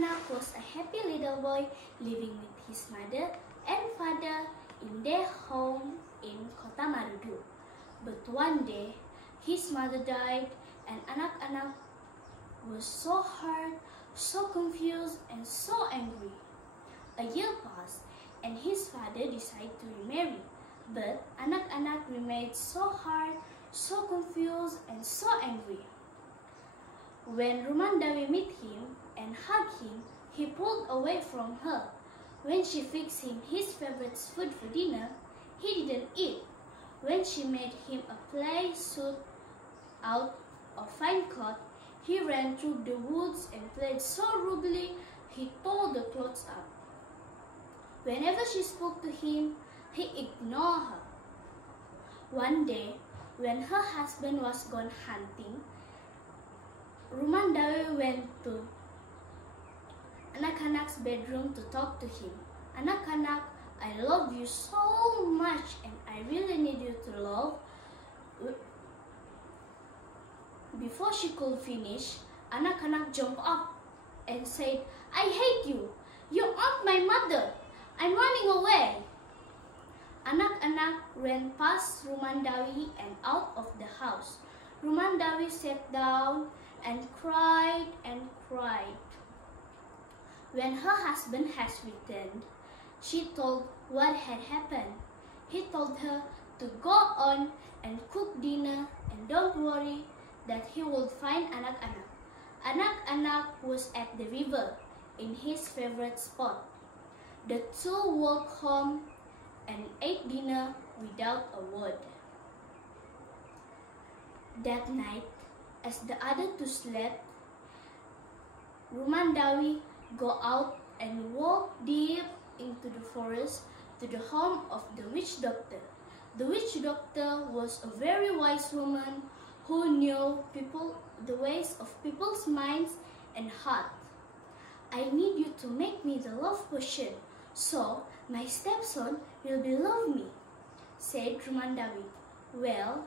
Anak-Anak was a happy little boy living with his mother and father in their home in Kota Marudu. But one day, his mother died and Anak-Anak was so hurt, so confused and so angry. A year passed and his father decided to remarry. But Anak-Anak remained so hurt, so confused and so angry. When Rumandawi met him and hugged him, he pulled away from her. When she fixed him his favorite food for dinner, he didn't eat. When she made him a play suit out of fine cloth, he ran through the woods and played so rudely he tore the clothes up. Whenever she spoke to him, he ignored her. One day, when her husband was gone hunting, Rumandawi went to Anak-Anak's bedroom to talk to him. Anak-Anak, I love you so much and I really need you to love. Before she could finish, Anak-Anak jumped up and said, I hate you. You aren't my mother. I'm running away. Anak-Anak ran past Rumandawi and out of the house. Rumandawi sat down and cried and cried. When her husband has returned, she told what had happened. He told her to go on and cook dinner and don't worry that he would find Anak-Anak. Anak-Anak was at the river in his favorite spot. The two walked home and ate dinner without a word. That night, as the other two slept, Rumandawi go out and walked deep into the forest to the home of the witch doctor. The witch doctor was a very wise woman who knew the ways of people's minds and heart. I need you to make me the love potion, so my stepson will love me, said Rumandawi. Well,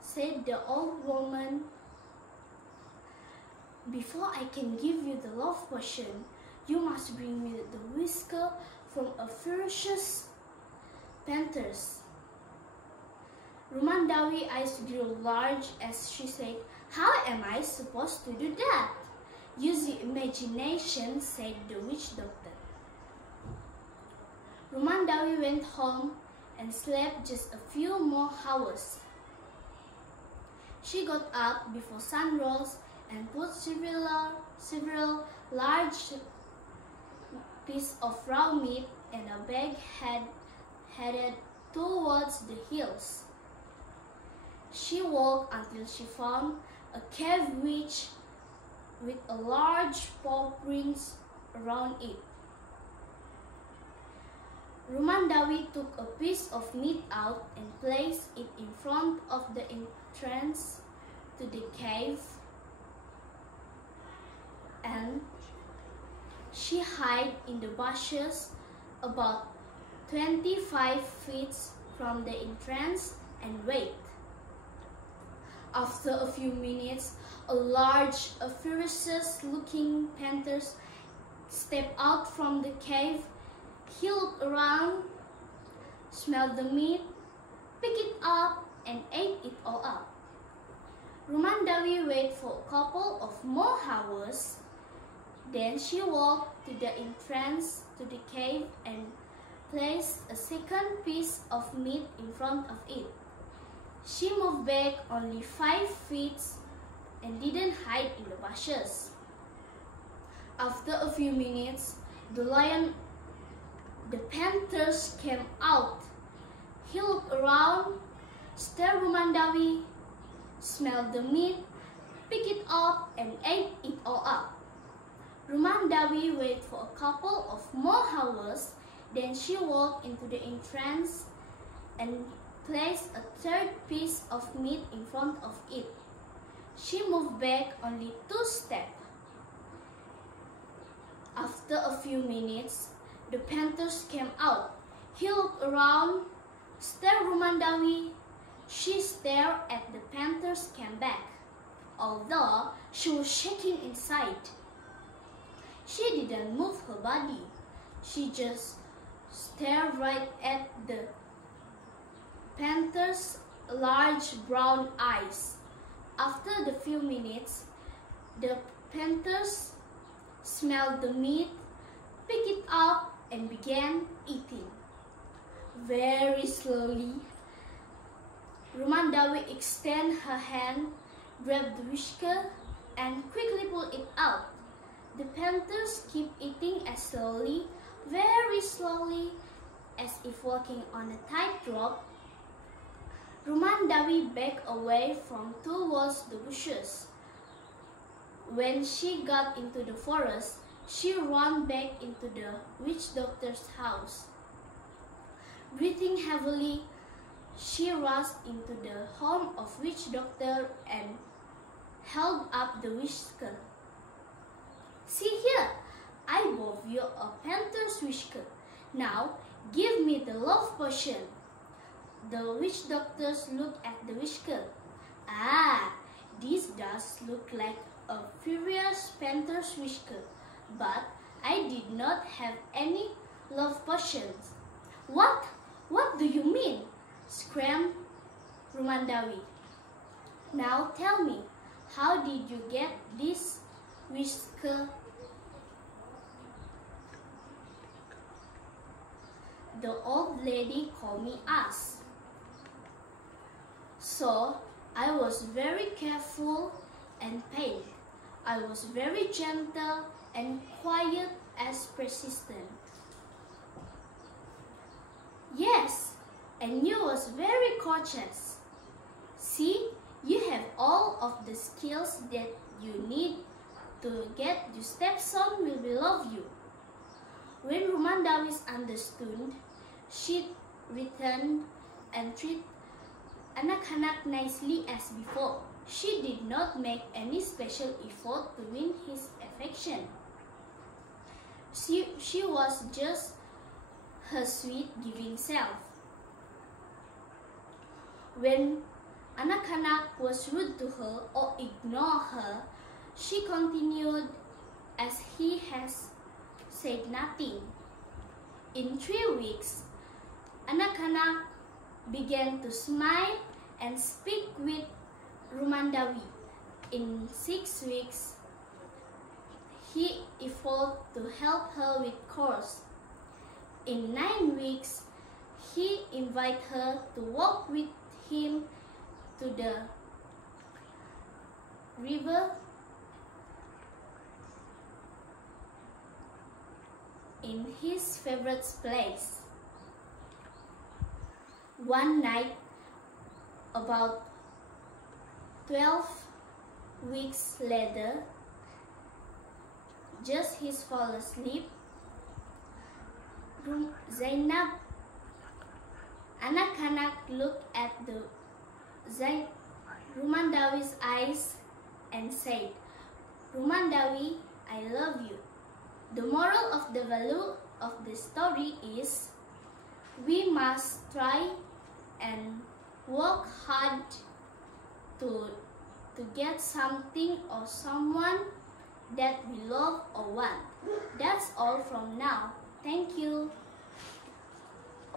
said the old woman, before I can give you the love potion, you must bring me the whisker from a ferocious panther. Rumandawi's eyes grew large as she said, how am I supposed to do that? Use your imagination, said the witch doctor. Rumandawi went home and slept just a few more hours. She got up before sun rose and put several large pieces of raw meat in a bag headed towards the hills. She walked until she found a cave with a large paw prints around it. Rumandawi took a piece of meat out and placed it in front of the entrance to the cave, and she hid in the bushes about 25 feet from the entrance and waited. After a few minutes, a ferocious-looking panther stepped out from the cave. He looked around, smelled the meat, picked it up, and ate it all up. Rumandawi waited for a couple of more hours. Then she walked to the entrance to the cave and placed a second piece of meat in front of it. She moved back only 5 feet and didn't hide in the bushes. After a few minutes, the panthers came out. He looked around, stared Rumandawi, smelled the meat, picked it up and ate it all up. Rumandawi waited for a couple of more hours. Then she walked into the entrance and placed a third piece of meat in front of it. She moved back only 2 steps. After a few minutes, the panthers came out. He looked around, stared Rumandawi. She stared at the panthers came back, although she was shaking inside. She didn't move her body. She just stared right at the panther's large brown eyes. After the few minutes, the panthers smelled the meat, picked it up, and began eating. Very slowly, Rumandawi extended her hand, grabbed the whisker, and quickly pulled it out. The panthers keep eating as slowly, very slowly, as if walking on a tightrope. Rumandawi backed away from towards the bushes. When she got into the forest, she ran back into the witch doctor's house. Breathing heavily, she rushed into the home of witch doctor and held up the whisker. "See here, I bought you a panther's whisker. Now, give me the love potion." The witch doctors looked at the whisker. "Ah, this does look like a furious panther's whisker, but I did not have any love potions." What do you mean?" screamed Rumandawi. "Now tell me, how did you get this whisker?" The old lady called me asked. So I was very careful and paid. I was very gentle and quiet as persistent. "Yes, and you was very courteous. See, you have all of the skills that you need to get your stepson will love you." When Rumandawi understood, she returned and treated anak-anak nicely as before. She did not make any special effort to win his affection. She was just her sweet giving self. When anak-anak was rude to her or ignored her, she continued as he has said nothing. In 3 weeks, anak-anak began to smile and speak with Rumandawi. In 6 weeks, he evolved to help her with chores. In 9 weeks, he invited her to walk with him to the river in his favorite place. One night, about 12 weeks later, just he fall asleep, Zainab, anak-anak looked at the Rumandawi's eyes and said, "Rumandawi, I love you." The moral of the value of the story is, we must try and work hard to get something or someone that we love or want. That's all from now. Thank you.